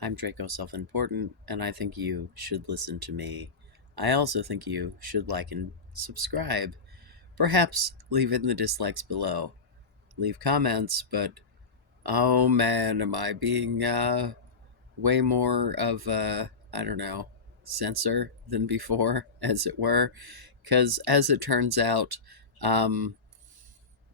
I'm Draco Self-Important, and I think you should listen to me. I also think you should like and subscribe. Perhaps leave it in the dislikes below. Leave comments, but oh man, am I being way more of a, I don't know, censor than before, as it were? Because as it turns out, um,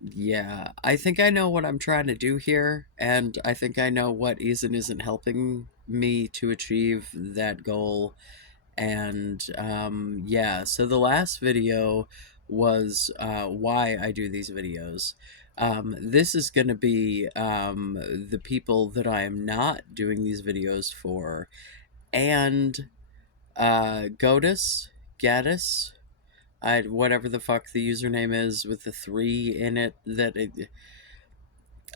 yeah, I think I know what I'm trying to do here, and I think I know what isn't helping me to achieve that goal. And yeah, so the last video was why I do these videos. This is going to be the people that I am not doing these videos for, and Gatis, whatever the fuck the username is with the three in it.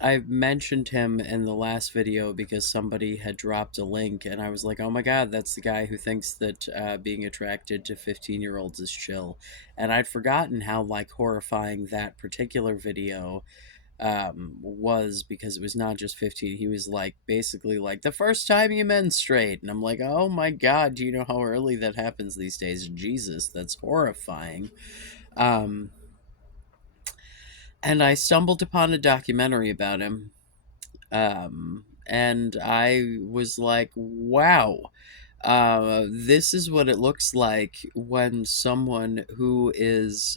I mentioned him in the last video because somebody had dropped a link, and I was like, oh my god, that's the guy who thinks that being attracted to 15-year-olds is chill. And I'd forgotten how, like, horrifying that particular video was, because it was not just 15. He was, like, basically like, the first time you menstruate. And I'm like, oh my god, do you know how early that happens these days? Jesus, that's horrifying. Um, and I stumbled upon a documentary about him, and I was like, wow, this is what it looks like when someone who is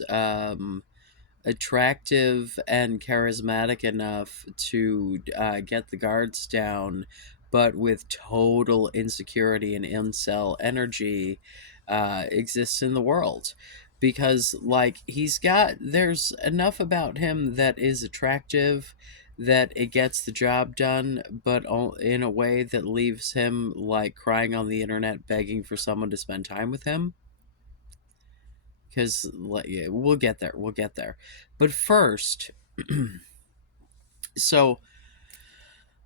attractive and charismatic enough to get the guards down, but with total insecurity and incel energy, exists in the world. Because, like, there's enough about him that is attractive that it gets the job done, but in a way that leaves him, like, crying on the internet begging for someone to spend time with him. Because, yeah, we'll get there. But first, so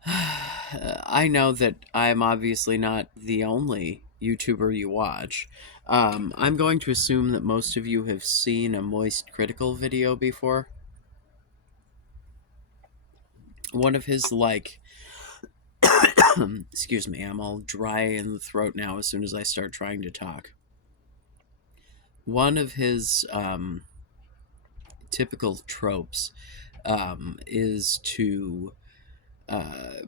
I know that I'm obviously not the only YouTuber you watch. I'm going to assume that most of you have seen a Moist Critical video before. One of his, like, excuse me, I'm all dry in the throat now as soon as I start trying to talk. One of his typical tropes is to uh,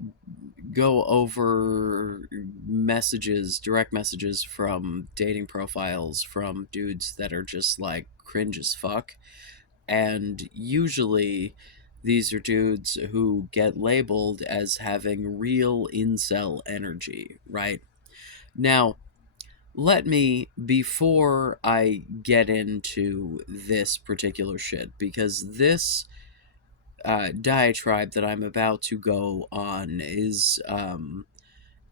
go over direct messages from dating profiles from dudes that are just, like, cringe as fuck. And usually these are dudes who get labeled as having real incel energy, right? Now, before I get into this particular shit, because this diatribe that I'm about to go on is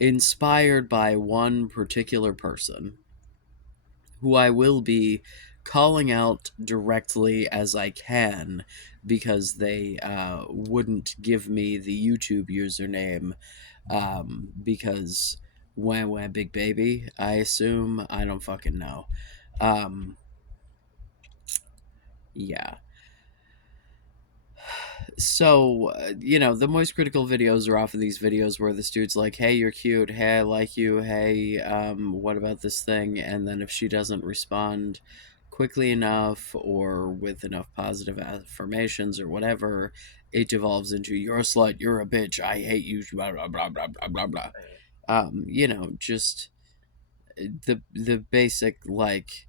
inspired by one particular person who I will be calling out directly as I can, because they wouldn't give me the YouTube username, because wah big baby, I assume. I don't fucking know. Um, yeah. So, the Moist Critical videos are off of these videos where this dude's like, hey, you're cute, hey, I like you, hey, what about this thing? And then if she doesn't respond quickly enough or with enough positive affirmations or whatever, it devolves into, you're a slut, you're a bitch, I hate you, blah, blah, blah, blah, blah, blah, blah. Just the basic, like,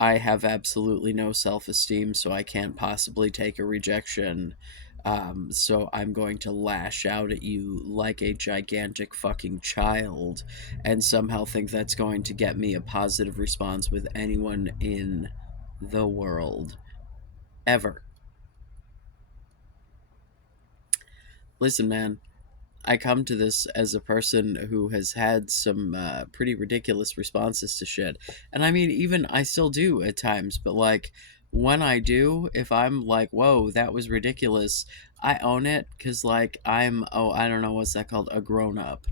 I have absolutely no self esteem, so I can't possibly take a rejection. So I'm going to lash out at you like a gigantic fucking child, and somehow think that's going to get me a positive response with anyone in the world. Ever. Listen, man, I come to this as a person who has had some pretty ridiculous responses to shit. And I mean, even I still do at times, but, like, when I do, if I'm like, whoa, that was ridiculous, I own it, because, like, I don't know, what's that called? A grown up.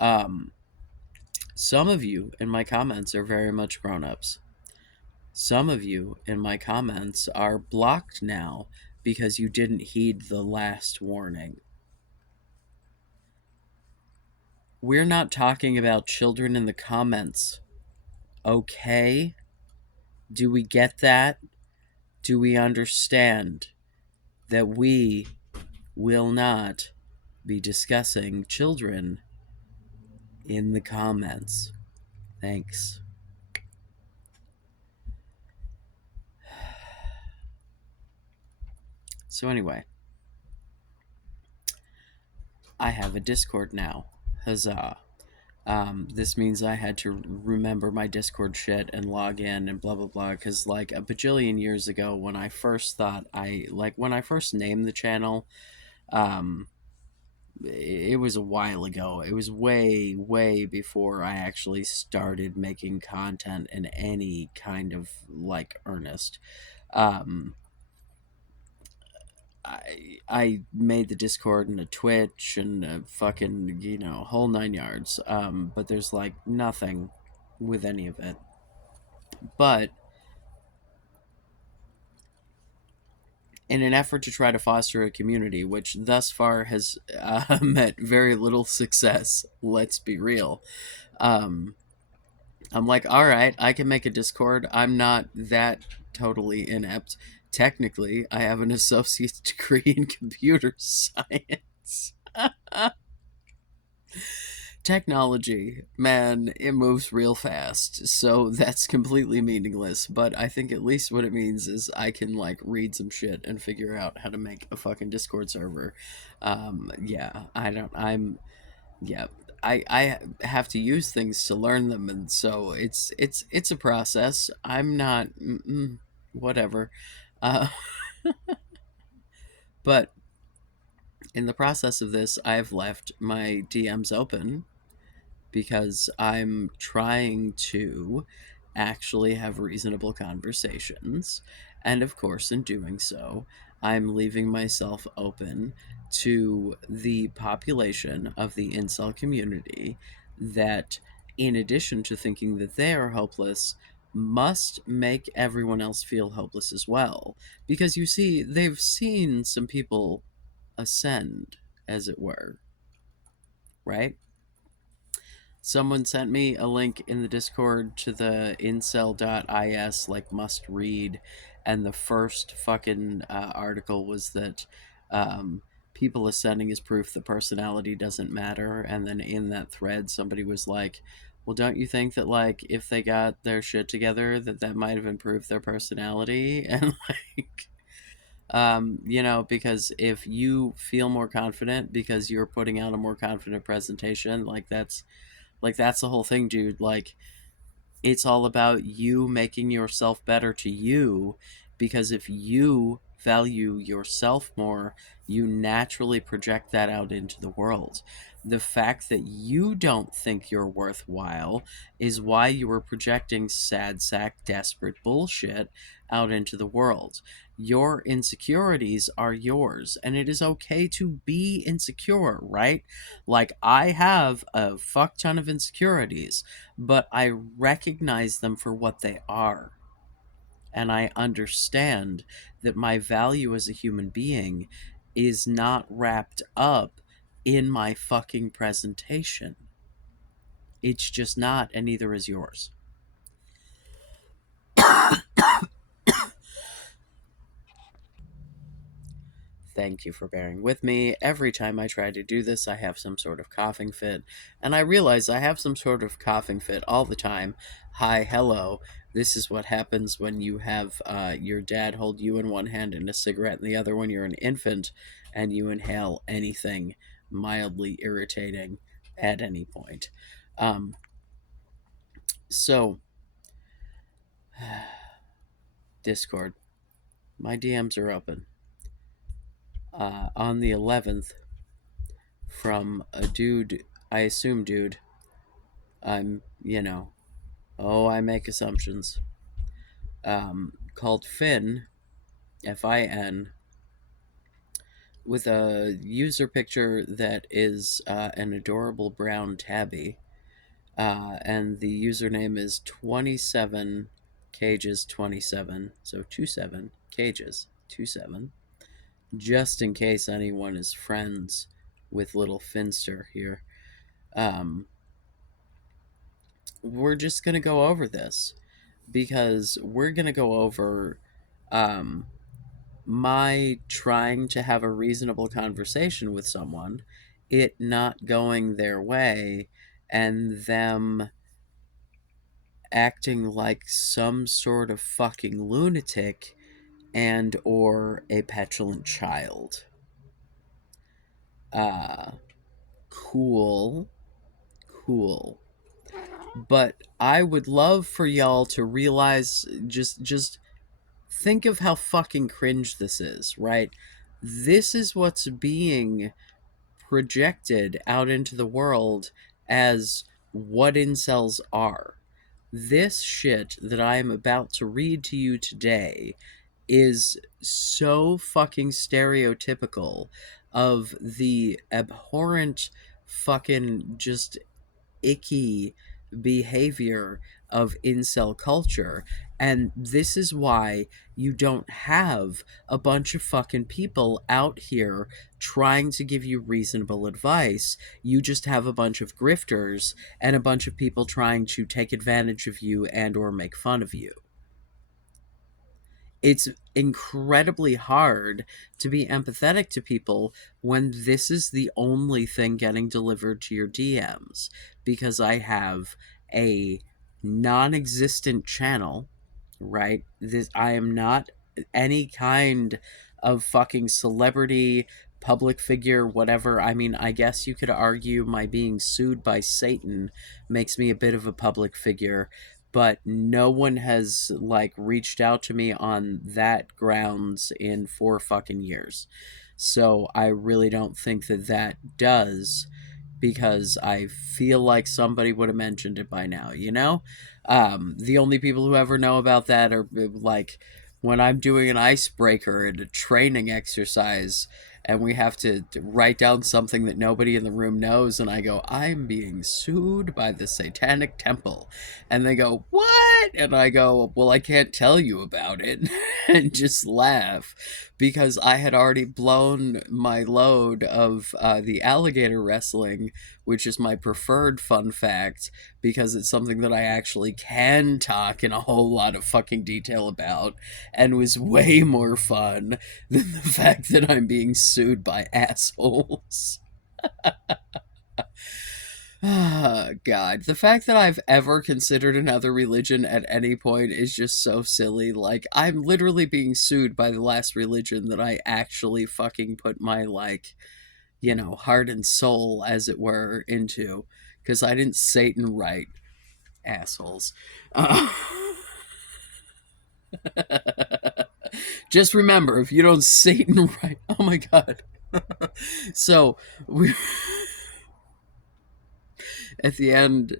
Um, some of you in my comments are very much grown ups. Some of you in my comments are blocked now because you didn't heed the last warning. We're not talking about children in the comments, okay? Do we get that? Do we understand that we will not be discussing children in the comments? Thanks. So, anyway, I have a Discord now. Huzzah. This means I had to remember my Discord shit and log in and blah blah blah. Because, like, a bajillion years ago, when I first when I first named the channel, um, it was a while ago. It was way, way before I actually started making content in any kind of like earnest. Um, I made the Discord and a Twitch and a fucking whole nine yards. But there's like nothing with any of it. But in an effort to try to foster a community, which thus far has met very little success, let's be real. Um, I'm like, all right, I can make a Discord. I'm not that totally inept. Technically, I have an associate's degree in computer science. Technology, man, it moves real fast. So that's completely meaningless. But I think at least what it means is I can like read some shit and figure out how to make a fucking Discord server. Yeah, I don't. I'm yeah. I have to use things to learn them, and so it's a process. I'm not whatever, uh, but in the process of this, I've left my DMs open because I'm trying to actually have reasonable conversations. And of course, in doing so, I'm leaving myself open to the population of the incel community that, in addition to thinking that they are hopeless, must make everyone else feel hopeless as well. Because you see, they've seen some people ascend, as it were, right? Someone sent me a link in the Discord to the incel.is like must read, and the first fucking article was that people ascending is proof that personality doesn't matter. And then in that thread, somebody was like, "Well, don't you think that like if they got their shit together, that might have improved their personality?" And like, because if you feel more confident because you're putting out a more confident presentation, like that's the whole thing, dude. Like it's all about you making yourself better to you, because if you value yourself more, you naturally project that out into the world. The fact that you don't think you're worthwhile is why you are projecting sad sack desperate bullshit out into the world. Your insecurities are yours, and it is okay to be insecure, right? Like I have a fuck ton of insecurities, but I recognize them for what they are. And I understand that my value as a human being is not wrapped up in my fucking presentation. It's just not, and neither is yours. Thank you for bearing with me. Every time I try to do this, I have some sort of coughing fit. And I realize I have some sort of coughing fit all the time. Hi, hello. This is what happens when you have your dad hold you in one hand and a cigarette in the other when you're an infant, and you inhale anything mildly irritating at any point. Um, so, Discord. My DMs are open. On the 11th, from a dude, I assume dude, I'm, I make assumptions, called Finn, Fin, with a user picture that is an adorable brown tabby. And the username is 27 cages 27, so 27 cages 27, just in case anyone is friends with little Finster here. Um, we're just going to go over this because we're going to go over um, my trying to have a reasonable conversation with someone, it not going their way, and them acting like some sort of fucking lunatic and or a petulant child. Uh cool. Cool. But I would love for y'all to realize, just think of how fucking cringe this is, right? This is what's being projected out into the world as what incels are. This shit that I am about to read to you today is so fucking stereotypical of the abhorrent fucking just icky behavior of incel culture. And this is why you don't have a bunch of fucking people out here trying to give you reasonable advice. You just have a bunch of grifters and a bunch of people trying to take advantage of you and or make fun of you. It's incredibly hard to be empathetic to people when this is the only thing getting delivered to your DMs, because I have a non-existent channel, right? This I am not any kind of fucking celebrity, public figure, whatever. I mean, I guess you could argue my being sued by Satan makes me a bit of a public figure, but no one has like reached out to me on that grounds in 4 fucking years. So I really don't think that that does, because I feel like somebody would have mentioned it by now, you know? The only people who ever know about that are like when I'm doing an icebreaker and a training exercise and we have to write down something that nobody in the room knows, and I go, I'm being sued by the Satanic Temple. And they go, what? And I go, well, I can't tell you about it. And just laugh, because I had already blown my load of the alligator wrestling, which is my preferred fun fact, because it's something that I actually can talk in a whole lot of fucking detail about, and was way more fun than the fact that I'm being sued by assholes. Ah, God. The fact that I've ever considered another religion at any point is just so silly. Like, I'm literally being sued by the last religion that I actually fucking put my, like, heart and soul, as it were, into. Because I didn't Satan right, assholes. Uh, just remember, if you don't Satan right, oh my God. So, we, at the end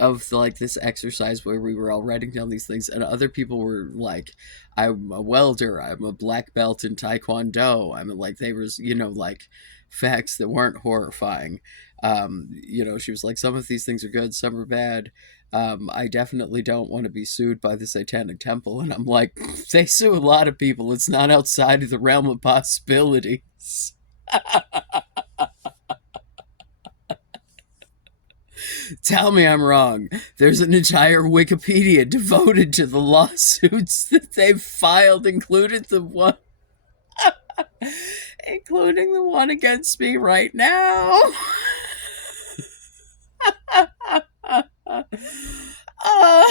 of like this exercise where we were all writing down these things, and other people were like, I'm a welder, I'm a black belt in taekwondo, I'm like, they was like facts that weren't horrifying. She was like, some of these things are good, some are bad. I definitely don't want to be sued by the Satanic Temple. And I'm like, they sue a lot of people, it's not outside of the realm of possibilities. Tell me I'm wrong. There's an entire Wikipedia devoted to the lawsuits that they've filed, including the one against me right now. uh,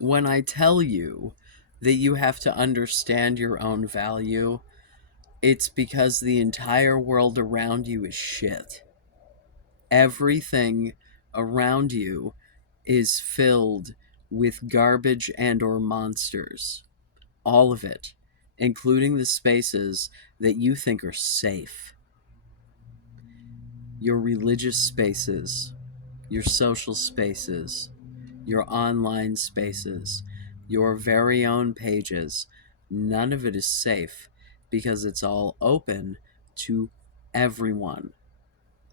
when I tell you that you have to understand your own value, it's because the entire world around you is shit. Everything around you is filled with garbage and or monsters. All of it, including the spaces that you think are safe. Your religious spaces, your social spaces, your online spaces, your very own pages. None of it is safe because it's all open to everyone.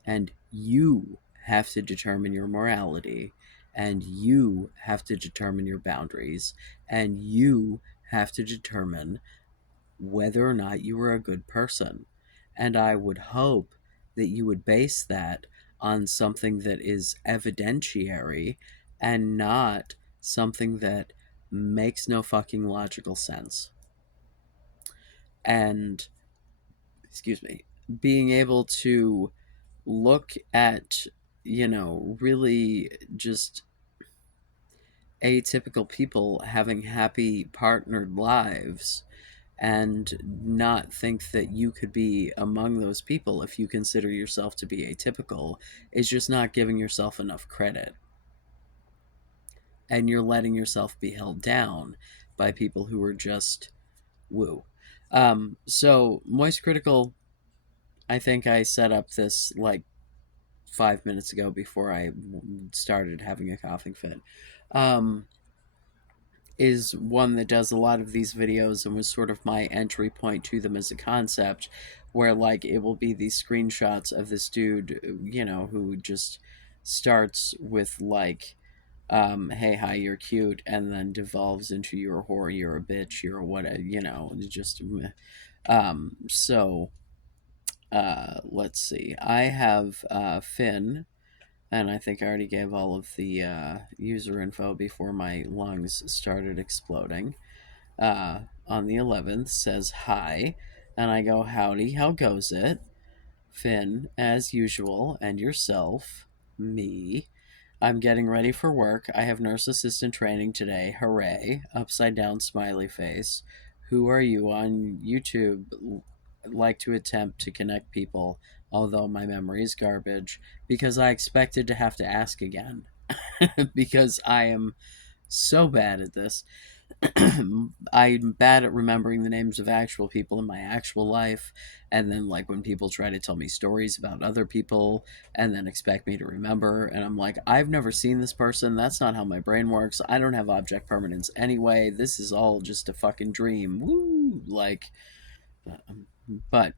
And you have to determine your morality. and you have to determine your boundaries, and you have to determine whether or not you are a good person. And I would hope that you would base that on something that is evidentiary and not something that makes no fucking logical sense. And, excuse me, being able to look at, really just atypical people having happy partnered lives and not think that you could be among those people if you consider yourself to be atypical is just not giving yourself enough credit. And you're letting yourself be held down by people who are just woo. So, Moist Critical, I think I set up this like 5 minutes ago before I started having a coughing fit. Um, is one that does a lot of these videos and was sort of my entry point to them as a concept, where like it will be these screenshots of this dude, who just starts with like, hey, hi, you're cute, and then devolves into you're a whore, you're a bitch, you're a what, just so let's see, I have Finn, and I think I already gave all of the user info before my lungs started exploding. On the 11th says hi, and I go, howdy, how goes it? Finn, as usual, and yourself, me. I'm getting ready for work. I have nurse assistant training today. Hooray. Upside down smiley face. Who are you on YouTube? Like to attempt to connect people, although my memory is garbage, because I expected to have to ask again. Because I am so bad at this. I'm bad at remembering the names of actual people in my actual life, and then like when people try to tell me stories about other people and then expect me to remember, and I'm like, I've never seen this person. That's not how my brain works. I don't have object permanence anyway. This is all just a fucking dream. Woo! But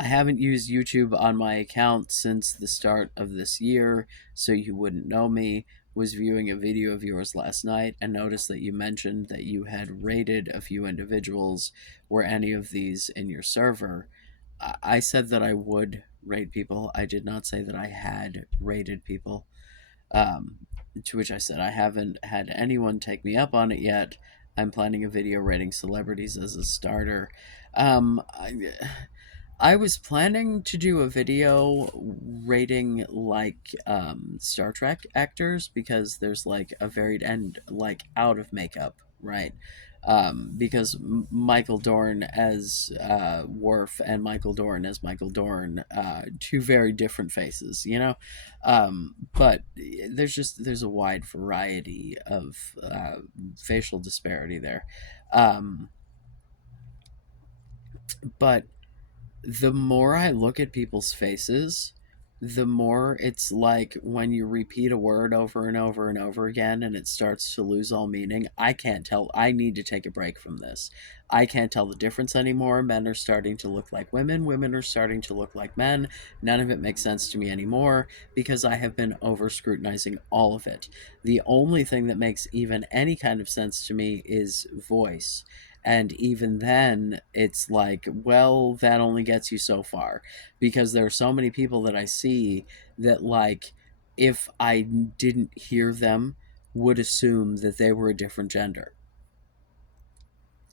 I haven't used YouTube on my account since the start of this year, so you wouldn't know me. Was viewing a video of yours last night and noticed that you mentioned that you had rated a few individuals. Were any of these in your server? I said that I would rate people. I did not say that I had rated people. Um, to which I said I haven't had anyone take me up on it yet. I'm planning a video rating celebrities as a starter. I was planning to do a video rating like Star Trek actors, because there's like a varied and like out of makeup, right? Because Michael Dorn as Worf and Michael Dorn as Michael Dorn, two very different faces, but there's a wide variety of facial disparity there. Um, but the more I look at people's faces, the more it's like when you repeat a word over and over and over again and it starts to lose all meaning. I can't tell. I need to take a break from this. I can't tell the difference anymore. Men are starting to look like women. Women are starting to look like men. None of it makes sense to me anymore because I have been over scrutinizing all of it. The only thing that makes even any kind of sense to me is voice, and even then it's like, well, that only gets you so far, because there are so many people that I see that like, if I didn't hear them, would assume that they were a different gender.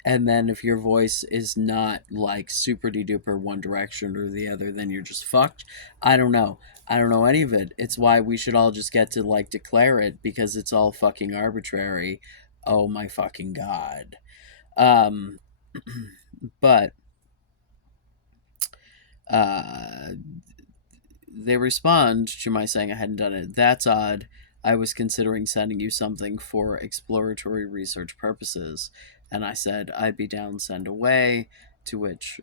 And then if your voice is not like super duper one direction or the other, then you're just fucked. I don't know any of it. It's why we should all just get to like declare it, because it's all fucking arbitrary. Oh my fucking god. um but uh, they respond to my saying I hadn't done it. That's odd. I was considering sending you something for exploratory research purposes. And I said I'd be down, send away. To which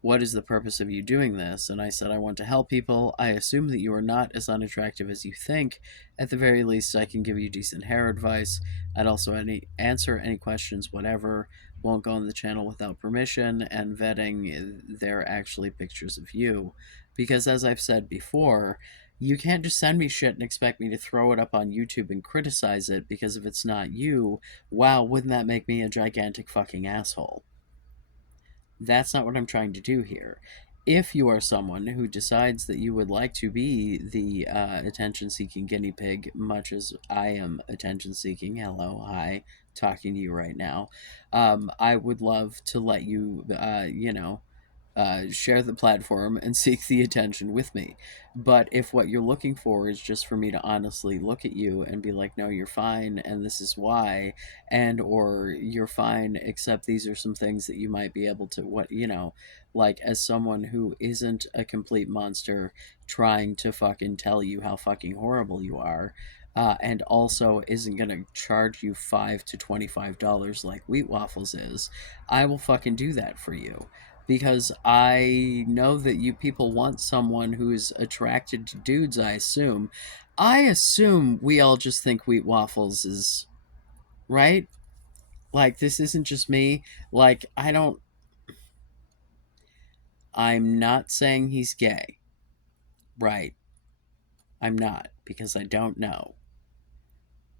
what is the purpose of you doing this? And I said, I want to help people. I assume that you are not as unattractive as you think. At the very least, I can give you decent hair advice. I'd also answer any questions, whatever. Won't go on the channel without permission and vetting. They're actually pictures of you. Because as I've said before, You can't just send me shit and expect me to throw it up on YouTube and criticize it because if it's not you, wow, wouldn't that make me a gigantic fucking asshole? That's not what I'm trying to do here. If you are someone who decides that you would like to be the attention seeking guinea pig, much as I am attention seeking, hello, hi, talking to you right now, I would love to let you, share the platform and seek the attention with me. But if what you're looking for is just for me to honestly look at you and be like, no, you're fine, and this is why, and or you're fine, except these are some things that you might be able to, like as someone who isn't a complete monster trying to fucking tell you how fucking horrible you are. And also isn't gonna charge you $5 to $25 like Wheat Waffles is. I will fucking do that for you because I know that you people want someone who's attracted to dudes, I assume. I assume we all just think Wheat Waffles is right. Like, this isn't just me. Like, I'm not saying he's gay. Right. I'm not, because I don't know.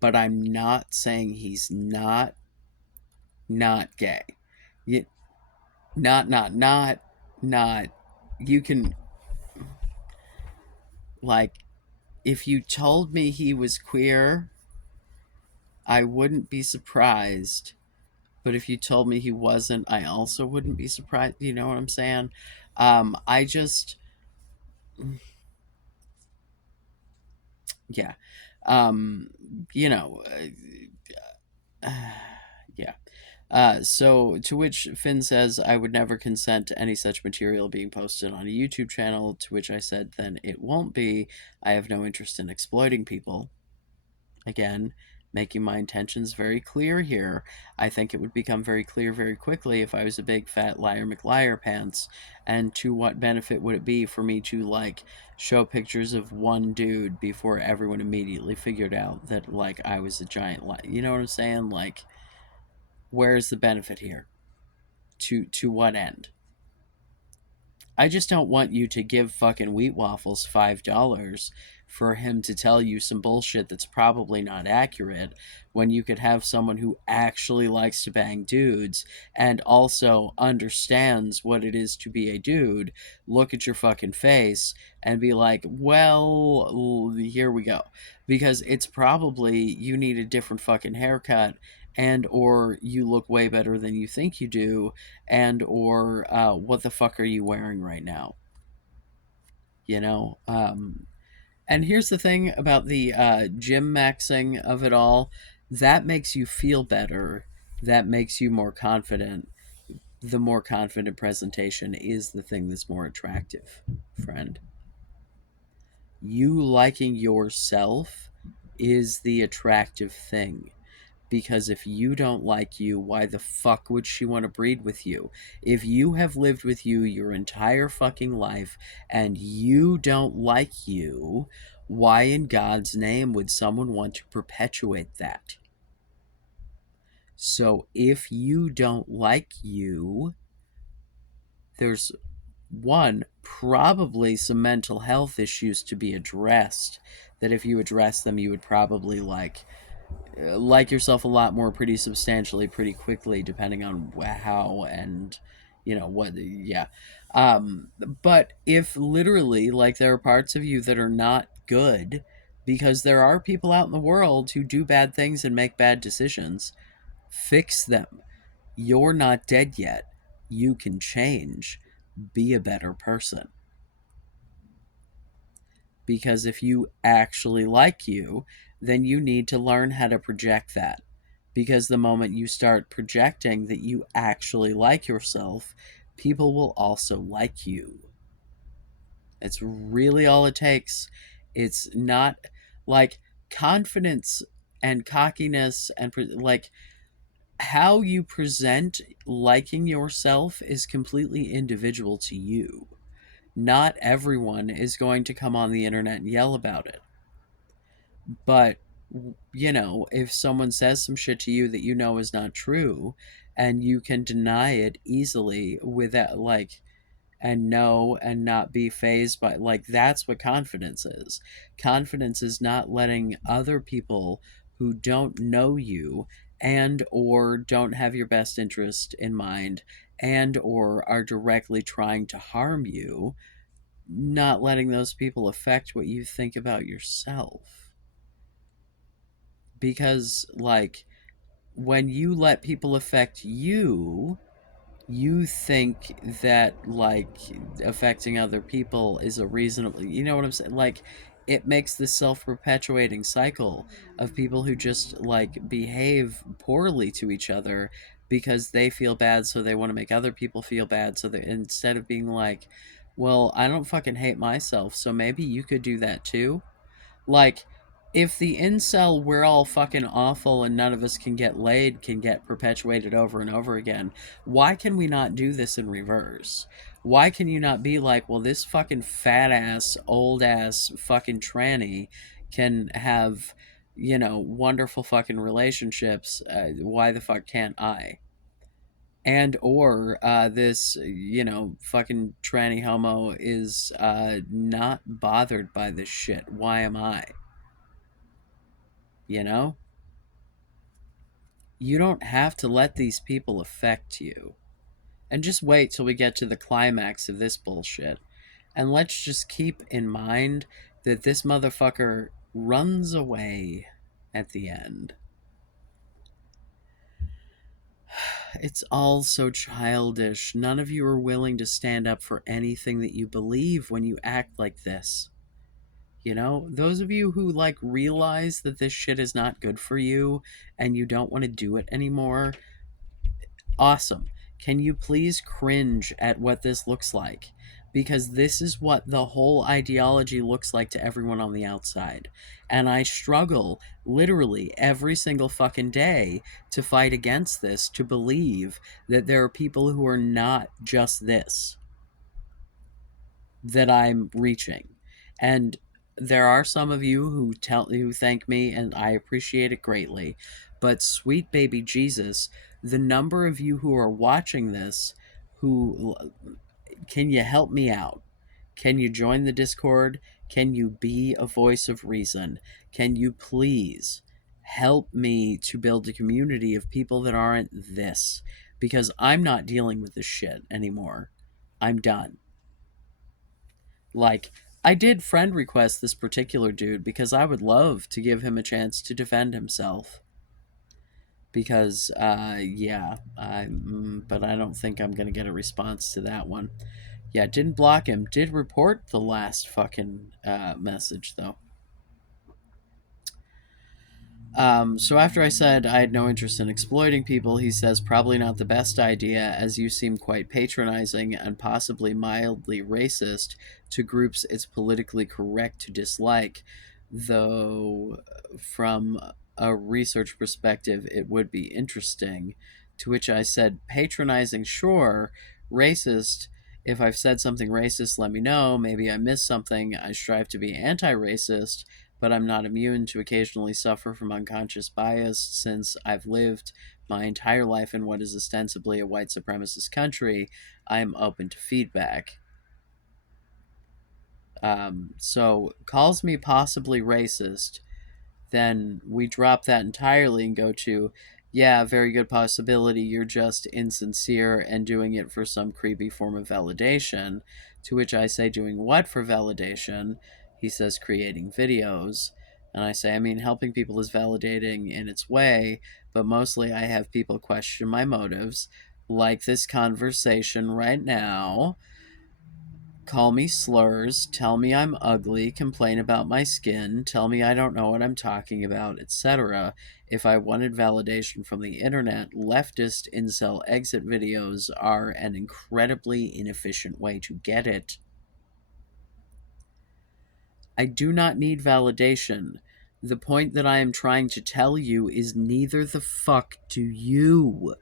But I'm not saying he's not gay. You, not. You can, like, if you told me he was queer, I wouldn't be surprised. But if you told me he wasn't, I also wouldn't be surprised. You know what I'm saying? I just, yeah. Um, you know, yeah. So to which Finn says, I would never consent to any such material being posted on a YouTube channel. To which I said, then it won't be. I have no interest in exploiting people. Again, making my intentions very clear here. I think it would become very clear very quickly if I was a big fat liar McLiar pants. And to what benefit would it be for me to like show pictures of one dude before everyone immediately figured out that like I was a giant liar? You know what I'm saying? Like, where's the benefit here? To what end? I just don't want you to give fucking Wheat Waffles $5 for him to tell you some bullshit that's probably not accurate when you could have someone who actually likes to bang dudes and also understands what it is to be a dude look at your fucking face and be like, well, here we go. Because it's probably you need a different fucking haircut and or you look way better than you think you do and or what the fuck are you wearing right now, you know. And here's the thing about the gym maxing of it all, that makes you feel better, that makes you more confident. The more confident presentation is the thing that's more attractive, friend. You liking yourself is the attractive thing. Because if you don't like you, why the fuck would she want to breed with you? If you have lived with you your entire fucking life and you don't like you, why in God's name would someone want to perpetuate that? So if you don't like you, there's one, probably some mental health issues to be addressed. That if you address them, you would probably like yourself a lot more pretty substantially pretty quickly depending on how and what, yeah. But if literally like there are parts of you that are not good because there are people out in the world who do bad things and make bad decisions, fix them. You're not dead yet. You can change. Be a better person. Because if you actually like you, then you need to learn how to project that. Because the moment you start projecting that you actually like yourself, people will also like you. It's really all it takes. It's not like confidence and cockiness and like how you present liking yourself is completely individual to you. Not everyone is going to come on the internet and yell about it. But, if someone says some shit to you that you know is not true, and you can deny it easily without, like, and know and not be phased by, like, that's what confidence is. Confidence is not letting other people who don't know you and or don't have your best interest in mind and or are directly trying to harm you, not letting those people affect what you think about yourself. Because, like, when you let people affect you, you think that, like, affecting other people is a reasonable, you know what I'm saying? Like, it makes this self-perpetuating cycle of people who just, like, behave poorly to each other because they feel bad, so they want to make other people feel bad, so that instead of being like, well, I don't fucking hate myself, so maybe you could do that too. Like, if the incel we're all fucking awful and none of us can get laid can get perpetuated over and over again, why can we not do this in reverse? Why can you not be like, well, this fucking fat ass, old ass fucking tranny can have, you know, wonderful fucking relationships? Why the fuck can't I? And or this, you know, fucking tranny homo is not bothered by this shit. Why am I? You know? You don't have to let these people affect you. And just wait till we get to the climax of this bullshit. And let's just keep in mind that this motherfucker runs away at the end. It's all so childish. None of you are willing to stand up for anything that you believe when you act like this. You know, those of you who, like, realize that this shit is not good for you and you don't want to do it anymore, awesome. Can you please cringe at what this looks like? Because this is what the whole ideology looks like to everyone on the outside. And I struggle literally every single fucking day to fight against this, to believe that there are people who are not just this that I'm reaching. And there are some of you who thank me, and I appreciate it greatly. But sweet baby Jesus, the number of you who are watching this, who can you help me out? Can you join the Discord? Can you be a voice of reason? Can you please help me to build a community of people that aren't this? Because I'm not dealing with this shit anymore. I'm done. Like, I did friend request this particular dude because I would love to give him a chance to defend himself. Because, yeah, but I don't think I'm gonna get a response to that one. Yeah, didn't block him. Did report the last fucking message though. So after I said I had no interest in exploiting people, he says probably not the best idea, as you seem quite patronizing and possibly mildly racist to groups it's politically correct to dislike, though from a research perspective it would be interesting. To which I said, patronizing, sure, racist. If I've said something racist, let me know. Maybe I missed something. I strive to be anti racist, but I'm not immune to occasionally suffer from unconscious bias since I've lived my entire life in what is ostensibly a white supremacist country. I'm open to feedback. So calls me possibly racist, then we drop that entirely and go to, yeah, very good possibility you're just insincere and doing it for some creepy form of validation. To which I say, doing what for validation? He says, creating videos. And I say, I mean, helping people is validating in its way, but mostly I have people question my motives, like this conversation right now. Call me slurs, tell me I'm ugly, complain about my skin, tell me I don't know what I'm talking about, etc. If I wanted validation from the internet, leftist incel exit videos are an incredibly inefficient way to get it. I do not need validation. The point that I am trying to tell you is neither the fuck do you.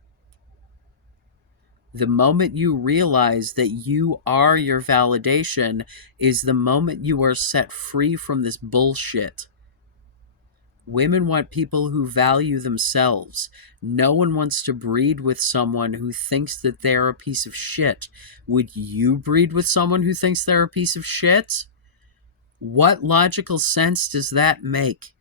The moment you realize that you are your validation is the moment you are set free from this bullshit. Women want people who value themselves. No one wants to breed with someone who thinks that they're a piece of shit. Would you breed with someone who thinks they're a piece of shit? What logical sense does that make?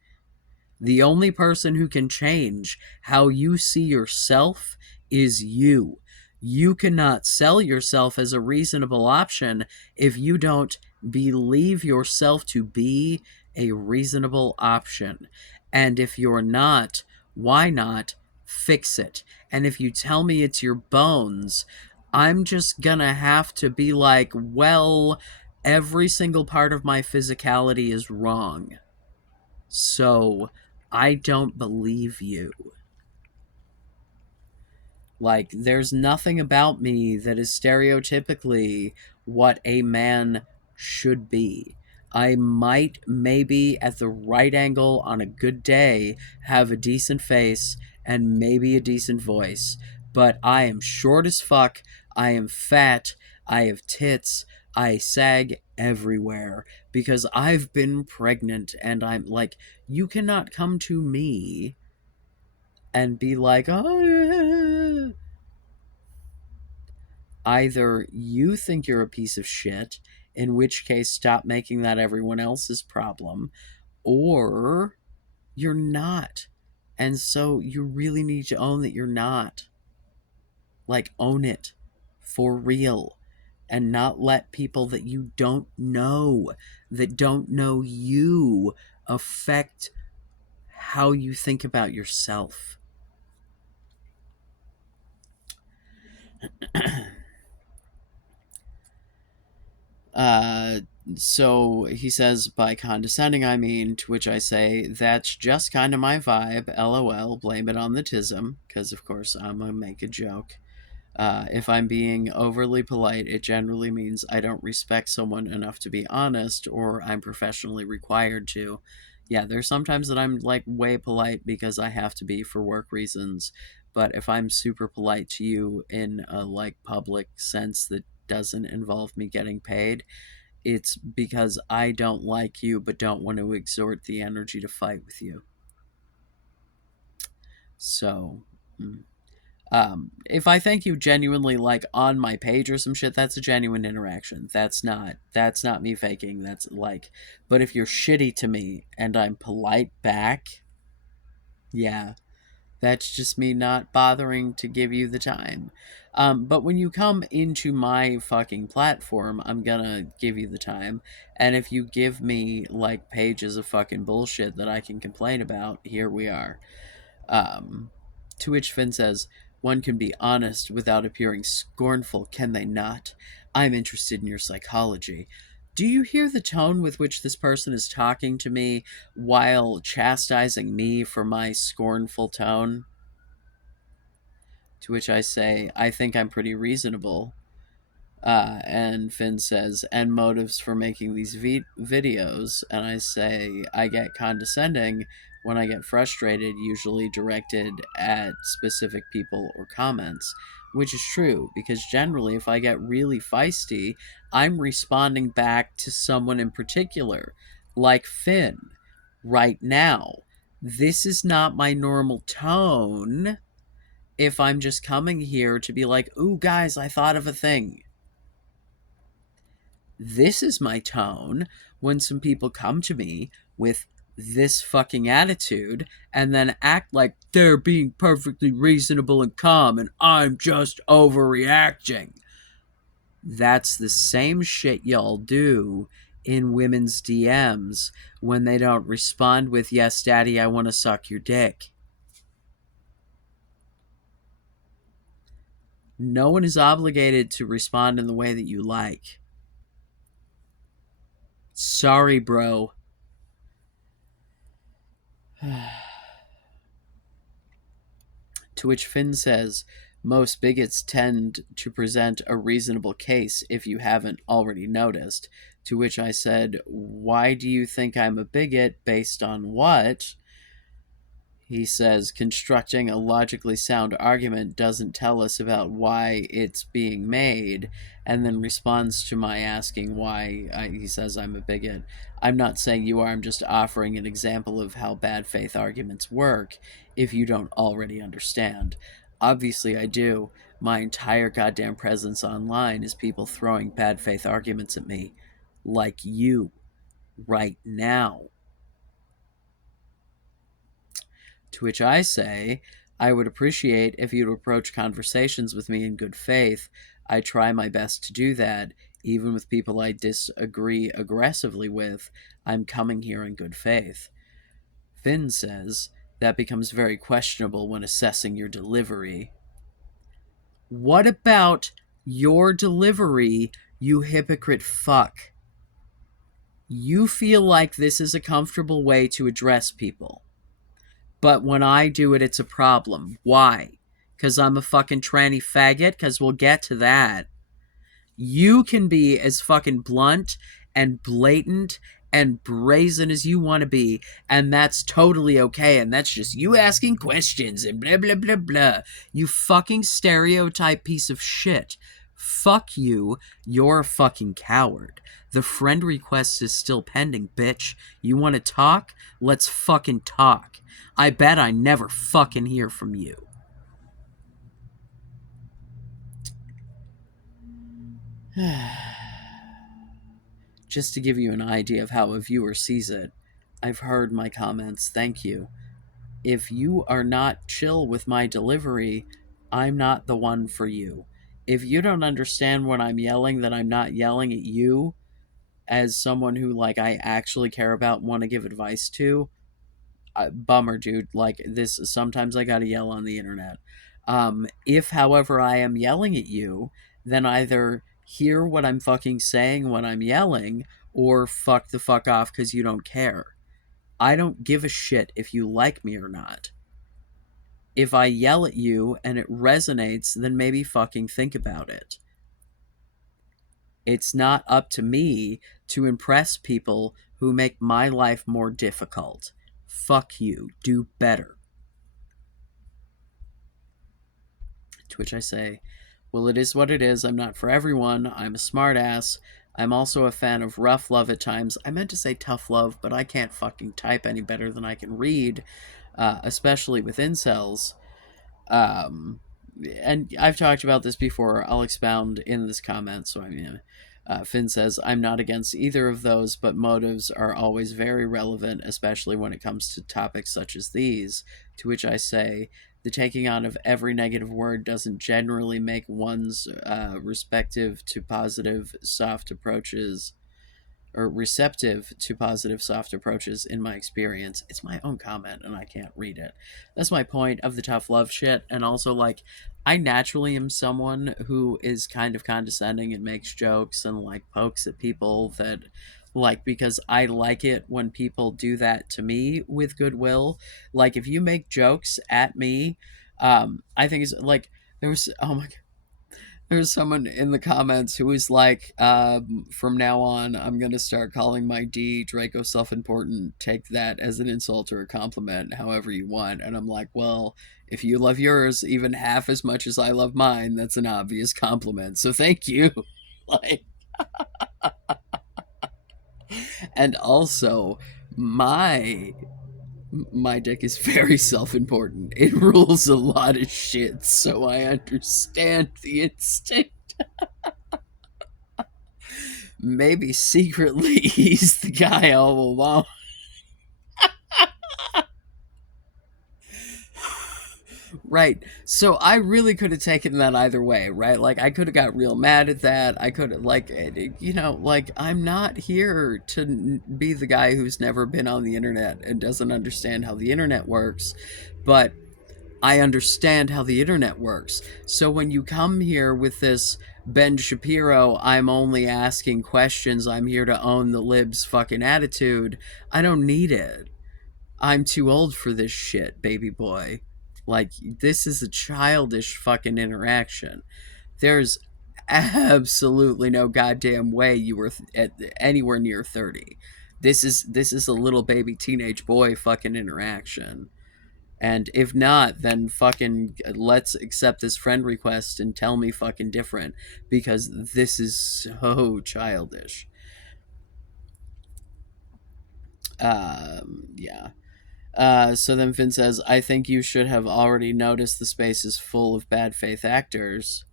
The only person who can change how you see yourself is you. You cannot sell yourself as a reasonable option if you don't believe yourself to be a reasonable option. And if you're not, why not fix it? And if you tell me it's your bones, I'm just gonna have to be like, well, every single part of my physicality is wrong. So I don't believe you. Like, there's nothing about me that is stereotypically what a man should be. I might, maybe at the right angle on a good day, have a decent face and maybe a decent voice, but I am short as fuck, I am fat, I have tits, I sag everywhere because I've been pregnant, and I'm like, you cannot come to me and be like, oh, either you think you're a piece of shit, in which case stop making that everyone else's problem, or you're not. And so you really need to own that you're not. Like, own it for real. And not let people that you don't know, that don't know you, affect how you think about yourself. Uh, so he says, by condescending, I mean, to which I say, that's just kind of my vibe, lol, blame it on the tism, because of course I'm gonna make a joke. If I'm being overly polite, it generally means I don't respect someone enough to be honest, or I'm professionally required to. Yeah, there's sometimes that I'm like way polite because I have to be for work reasons, but if I'm super polite to you in a like public sense that doesn't involve me getting paid, it's because I don't like you but don't want to exert the energy to fight with you. So, if I thank you genuinely, like on my page or some shit, that's a genuine interaction. That's not me faking. That's like, but if you're shitty to me and I'm polite back, yeah, that's just me not bothering to give you the time. But when you come into my fucking platform, I'm gonna give you the time. And if you give me like pages of fucking bullshit that I can complain about, here we are. Um, to which Finn says, one can be honest without appearing scornful, can they not? I'm interested in your psychology. Do you hear the tone with which this person is talking to me while chastising me for my scornful tone? To which I say, I think I'm pretty reasonable. And Finn says, and motives for making these videos. And I say, I get condescending when I get frustrated, usually directed at specific people or comments, which is true, because generally, if I get really feisty, I'm responding back to someone in particular, like Finn, right now. This is not my normal tone if I'm just coming here to be like, ooh, guys, I thought of a thing. This is my tone when some people come to me with this fucking attitude and then act like they're being perfectly reasonable and calm and I'm just overreacting. That's the same shit y'all do in women's DMs when they don't respond with, yes, daddy, I want to suck your dick. No one is obligated to respond in the way that you like. Sorry, bro. To which Finn says, most bigots tend to present a reasonable case if you haven't already noticed. To which I said, why do you think I'm a bigot? Based on what? He says constructing a logically sound argument doesn't tell us about why it's being made, and then responds to my asking why he says I'm a bigot. I'm not saying you are, I'm just offering an example of how bad faith arguments work if you don't already understand. Obviously, I do. My entire goddamn presence online is people throwing bad faith arguments at me, like you, right now. To which I say, I would appreciate if you'd approach conversations with me in good faith. I try my best to do that, even with people I disagree aggressively with. I'm coming here in good faith. Finn says, that becomes very questionable when assessing your delivery. What about your delivery, you hypocrite fuck? You feel like this is a comfortable way to address people. But when I do it, it's a problem. Why? Because I'm a fucking tranny faggot? Because we'll get to that. You can be as fucking blunt and blatant and brazen as you want to be, and that's totally okay, and that's just you asking questions and blah blah blah blah. You fucking stereotype piece of shit. Fuck you, you're a fucking coward. The friend request is still pending, bitch. You want to talk? Let's fucking talk. I bet I never fucking hear from you. Just to give you an idea of how a viewer sees it, I've heard my comments, thank you. If you are not chill with my delivery, I'm not the one for you. If you don't understand when I'm yelling that I'm not yelling at you as someone who like I actually care about and want to give advice to, bummer, dude. Like this, sometimes I gotta yell on the internet. If, however, I am yelling at you, then either hear what I'm fucking saying when I'm yelling, or fuck the fuck off because you don't care. I don't give a shit if you like me or not. If I yell at you and it resonates, then maybe fucking think about it. It's not up to me to impress people who make my life more difficult. Fuck you. Do better. To which I say, well, it is what it is. I'm not for everyone. I'm a smartass. I'm also a fan of rough love at times. I meant to say tough love, but I can't fucking type any better than I can read, especially with incels. Um, and I've talked about this before. I'll expound in this comment. So I mean, Finn says, I'm not against either of those, but motives are always very relevant, especially when it comes to topics such as these. To which I say, the taking on of every negative word doesn't generally make one's respective to positive soft approaches or receptive to positive soft approaches in my experience. It's my own comment and I can't read it. That's my point of the tough love shit. And also, like, I naturally am someone who is kind of condescending and makes jokes and like pokes at people that like, because I like it when people do that to me with goodwill. Like if you make jokes at me, I think it's like there was, oh my, there's someone in the comments who was like, from now on, I'm going to start calling my D Draco self important. Take that as an insult or a compliment, however you want. And I'm like, well, if you love yours even half as much as I love mine, that's an obvious compliment. So thank you. Like, and also, my dick is very self-important. It rules a lot of shit, so I understand the instinct. Maybe secretly he's the guy all along. Right. So I really could have taken that either way, right? Like I could have got real mad at that. I could have like you know, like I'm not here to be the guy who's never been on the internet and doesn't understand how the internet works, but I understand how the internet works. So when you come here with this Ben Shapiro, I'm only asking questions, I'm here to own the libs fucking attitude, I don't need it. I'm too old for this shit, baby boy. Like, this is a childish fucking interaction. There's absolutely no goddamn way you were at anywhere near 30. This is a little baby teenage boy fucking interaction. And if not, then fucking let's accept this friend request and tell me fucking different, because this is so childish. Yeah. So then Finn says, I think you should have already noticed the space is full of bad faith actors.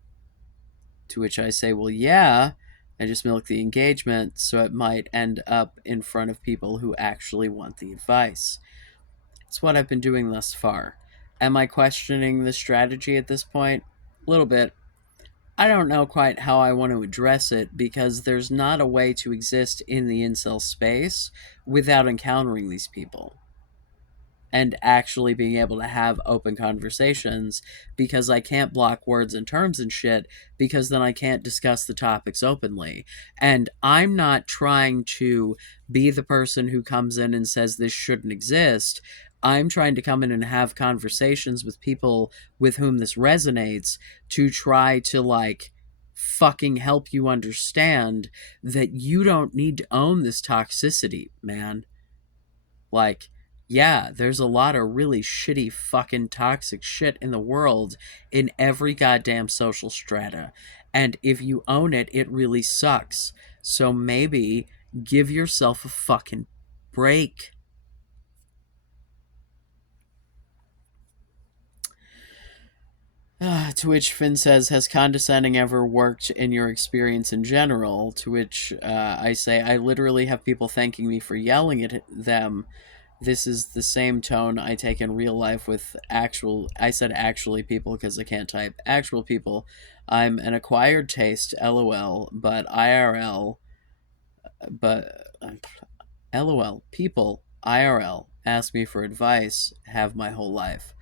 To which I say, well, yeah, I just milk the engagement so it might end up in front of people who actually want the advice. It's what I've been doing thus far. Am I questioning the strategy at this point? A little bit. I don't know quite how I want to address it because there's not a way to exist in the incel space without encountering these people and actually being able to have open conversations, because I can't block words and terms and shit, because then I can't discuss the topics openly. And I'm not trying to be the person who comes in and says this shouldn't exist. I'm trying to come in and have conversations with people with whom this resonates to try to like fucking help you understand that you don't need to own this toxicity, man. Like, yeah, there's a lot of really shitty fucking toxic shit in the world in every goddamn social strata. And if you own it, it really sucks. So maybe give yourself a fucking break. To which Finn says, has condescending ever worked in your experience in general? To which I say, I literally have people thanking me for yelling at them. This is the same tone I take in real life with actual, I said actually people because I can't type, actual people. I'm an acquired taste, lol, but IRL, but lol, people, IRL, ask me for advice, have my whole life.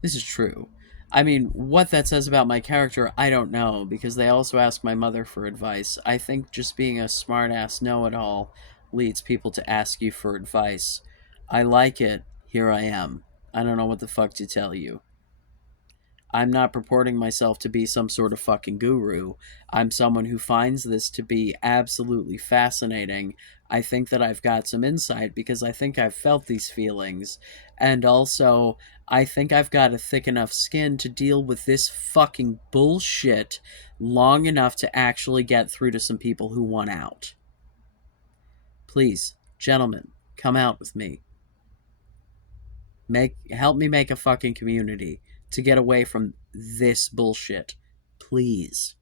This is true. I mean, what that says about my character, I don't know, because they also ask my mother for advice. I think just being a smartass know-it-all leads people to ask you for advice. I like it. Here I am. I don't know what the fuck to tell you. I'm not purporting myself to be some sort of fucking guru. I'm someone who finds this to be absolutely fascinating. I think that I've got some insight because I think I've felt these feelings. And also, I think I've got a thick enough skin to deal with this fucking bullshit long enough to actually get through to some people who want out. Please, gentlemen, come out with me. Help me make a fucking community to get away from this bullshit. Please.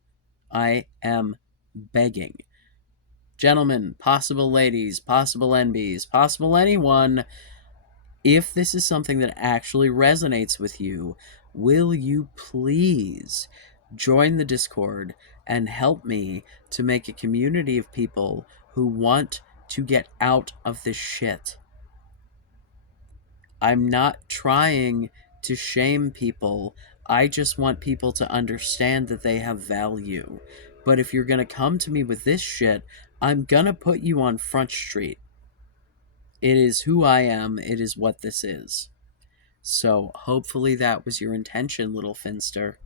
I am begging. Gentlemen, possible ladies, possible NBs, possible anyone, if this is something that actually resonates with you, will you please join the Discord and help me to make a community of people who want to get out of this shit? I'm not trying to shame people. I just want people to understand that they have value. But if you're going to come to me with this shit, I'm going to put you on Front Street. It is who I am. It is what this is. So hopefully that was your intention, little Finster.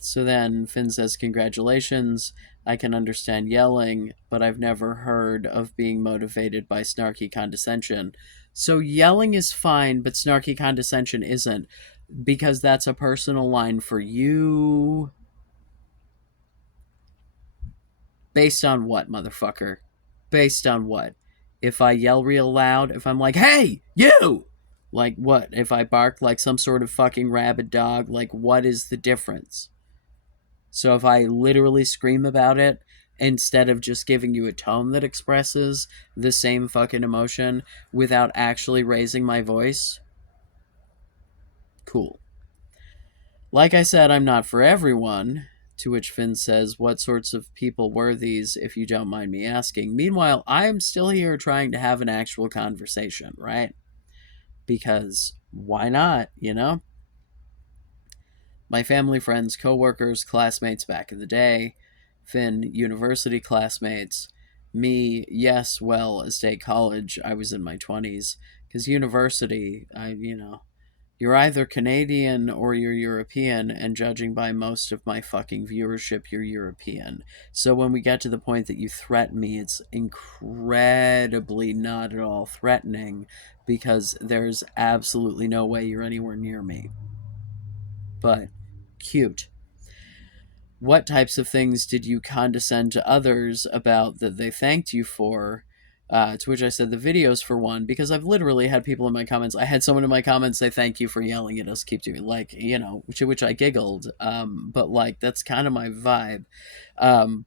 So then Finn says, congratulations. I can understand yelling, but I've never heard of being motivated by snarky condescension. So yelling is fine, but snarky condescension isn't, because that's a personal line for you. Based on what, motherfucker? Based on what? If I yell real loud, if I'm like, hey, you! Like what? If I bark like some sort of fucking rabid dog, like what is the difference? So if I literally scream about it instead of just giving you a tone that expresses the same fucking emotion without actually raising my voice, cool. Like I said, I'm not for everyone. To which Finn says, what sorts of people were these, if you don't mind me asking? Meanwhile, I'm still here trying to have an actual conversation, right? Because why not, you know? My family, friends, coworkers, classmates back in the day, Finn, university classmates, me, yes, well, a state college, I was in my 20s, because university, You're either Canadian or you're European, and judging by most of my fucking viewership, you're European. So when we get to the point that you threaten me, it's incredibly not at all threatening because there's absolutely no way you're anywhere near me. But cute. What types of things did you condescend to others about that they thanked you for? To which I said the videos for one, because I've literally had people in my comments. I had someone in my comments say thank you for yelling at us, keep doing like, you know, to which I giggled. But like that's kind of my vibe.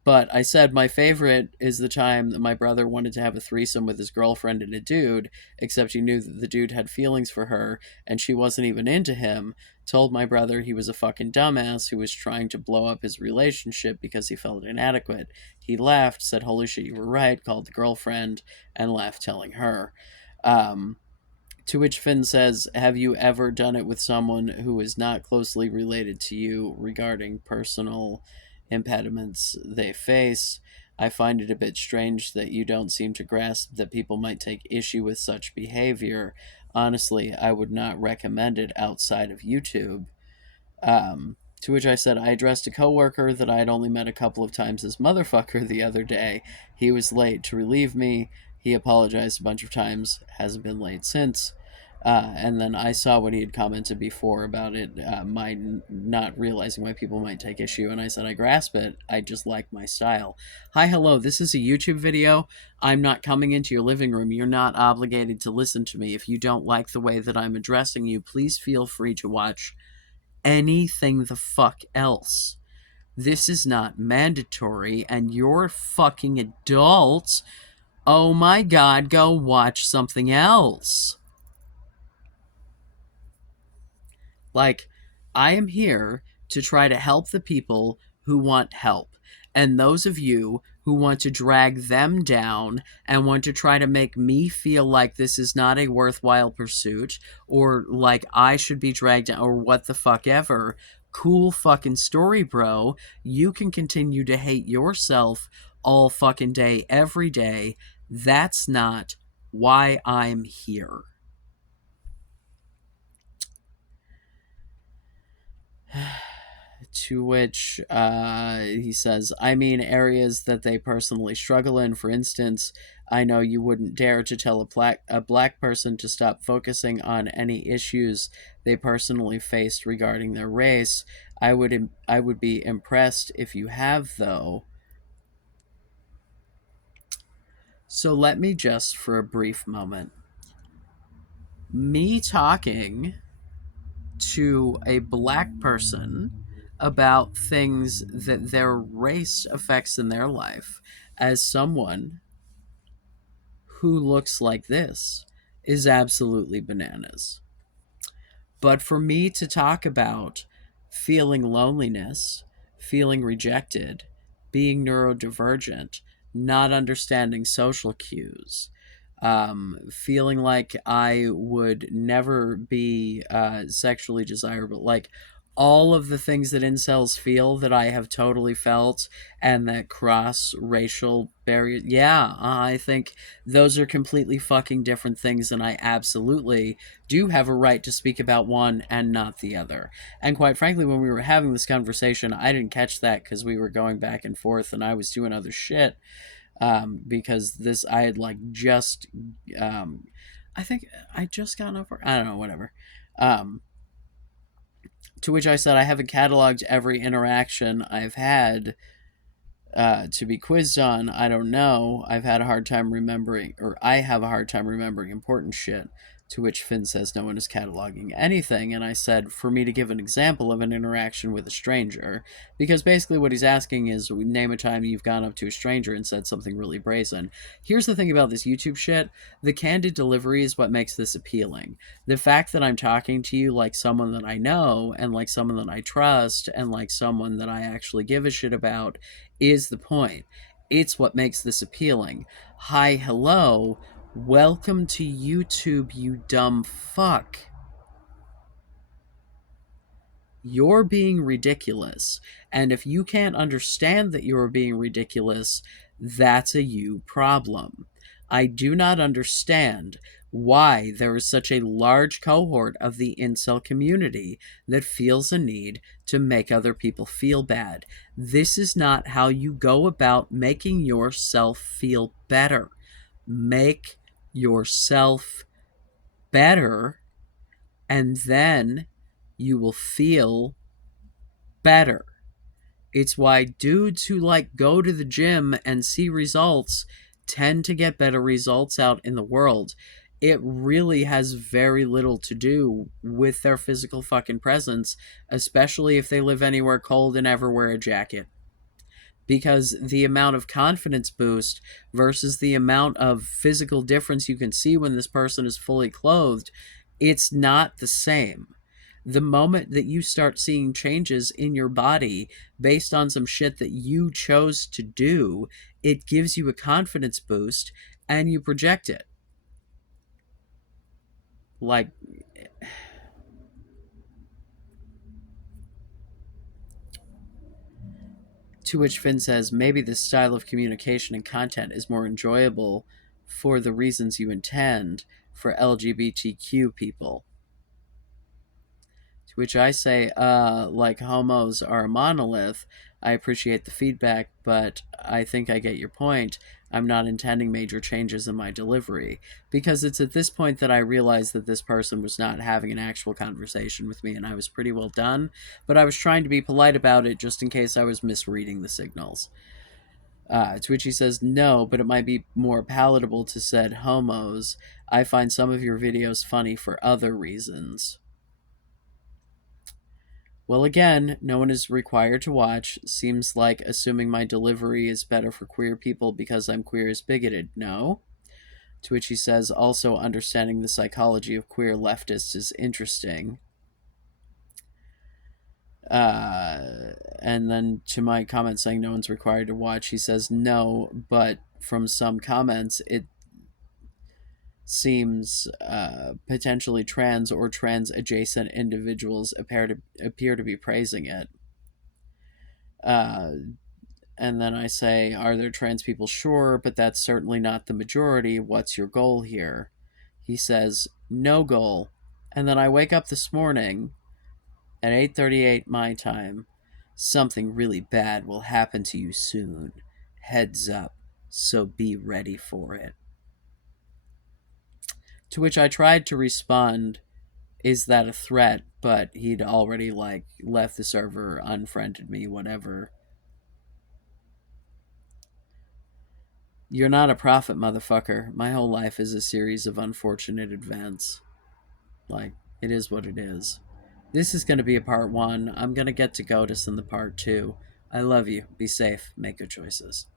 But I said my favorite is the time that my brother wanted to have a threesome with his girlfriend and a dude, except he knew that the dude had feelings for her and she wasn't even into him. Told my brother he was a fucking dumbass who was trying to blow up his relationship because he felt inadequate. He laughed, said, "Holy shit, you were right," called the girlfriend, and laughed telling her. Um, to which Finn says, "Have you ever done it with someone who is not closely related to you regarding personal impediments they face? I find it a bit strange that you don't seem to grasp that people might take issue with such behavior. Honestly, I would not recommend it outside of YouTube." To which I said, I addressed a coworker that I had only met a couple of times as motherfucker the other day. He was late to relieve me. He apologized a bunch of times, hasn't been late since. And then I saw what he had commented before about it, not realizing why people might take issue. And I said, I grasp it. I just like my style. Hi, hello. This is a YouTube video. I'm not coming into your living room. You're not obligated to listen to me. If you don't like the way that I'm addressing you, please feel free to watch anything the fuck else. This is not mandatory, and you're fucking adults. Oh my god, go watch something else. Like, I am here to try to help the people who want help. And those of you who want to drag them down and want to try to make me feel like this is not a worthwhile pursuit or like I should be dragged down or what the fuck ever, cool fucking story, bro. You can continue to hate yourself all fucking day, every day. That's not why I'm here. To which he says, I mean, areas that they personally struggle in. For instance, I know you wouldn't dare to tell a black person to stop focusing on any issues they personally faced regarding their race. I would be impressed if you have, though. So let me just, for a brief moment, me talking to a black person about things that their race affects in their life as someone who looks like this is absolutely bananas. But for me to talk about feeling loneliness, feeling rejected, being neurodivergent, not understanding social cues, feeling like I would never be sexually desirable, like all of the things that incels feel that I have totally felt and that cross racial barriers. Yeah, I think those are completely fucking different things, and I absolutely do have a right to speak about one and not the other. And quite frankly, when we were having this conversation, I didn't catch that because we were going back and forth and I was doing other shit. Because this, I had like just, I think I just got over, I don't know, whatever. To which I said, I haven't cataloged every interaction I've had to be quizzed on. I don't know. I've had a hard time remembering, or I have a hard time remembering important shit. To which Finn says no one is cataloging anything. And I said, for me to give an example of an interaction with a stranger, because basically what he's asking is name a time you've gone up to a stranger and said something really brazen. Here's the thing about this YouTube shit. The candid delivery is what makes this appealing. The fact that I'm talking to you like someone that I know and like someone that I trust and like someone that I actually give a shit about is the point. It's what makes this appealing. Hi, hello. Welcome to YouTube, you dumb fuck. You're being ridiculous. And if you can't understand that you're being ridiculous, that's a you problem. I do not understand why there is such a large cohort of the incel community that feels a need to make other people feel bad. This is not how you go about making yourself feel better. Make yourself better, and then you will feel better. It's why dudes who like go to the gym and see results tend to get better results out in the world. It really has very little to do with their physical fucking presence, especially if they live anywhere cold and ever wear a jacket. Because the amount of confidence boost versus the amount of physical difference you can see when this person is fully clothed, it's not the same. The moment that you start seeing changes in your body based on some shit that you chose to do, it gives you a confidence boost and you project it. Like, to which Finn says, maybe this style of communication and content is more enjoyable for the reasons you intend for LGBTQ people. To which I say, like homos are a monolith. I appreciate the feedback, but I think I get your point. I'm not intending major changes in my delivery. Because it's at this point that I realized that this person was not having an actual conversation with me, and I was pretty well done. But I was trying to be polite about it just in case I was misreading the signals. To which he says, no, but it might be more palatable to said homos. I find some of your videos funny for other reasons. Well, again, no one is required to watch. Seems like assuming my delivery is better for queer people because I'm queer is bigoted. No. To which he says, also understanding the psychology of queer leftists is interesting. And then to my comment saying no one's required to watch, he says, no, but from some comments, it seems potentially trans or trans adjacent individuals appear to be praising it. And then I say, are there trans people? Sure, but that's certainly not the majority. What's your goal here? He says, no goal. And then I wake up this morning at 8:38 my time. Something really bad will happen to you soon. Heads up, so be ready for it. To which I tried to respond, is that a threat? But he'd already left the server, unfriended me, whatever. You're not a prophet, motherfucker. My whole life is a series of unfortunate events. Like, it is what it is. This is going to be a part 1. I'm going to get to Goatis in the part 2. I love you. Be safe. Make good choices.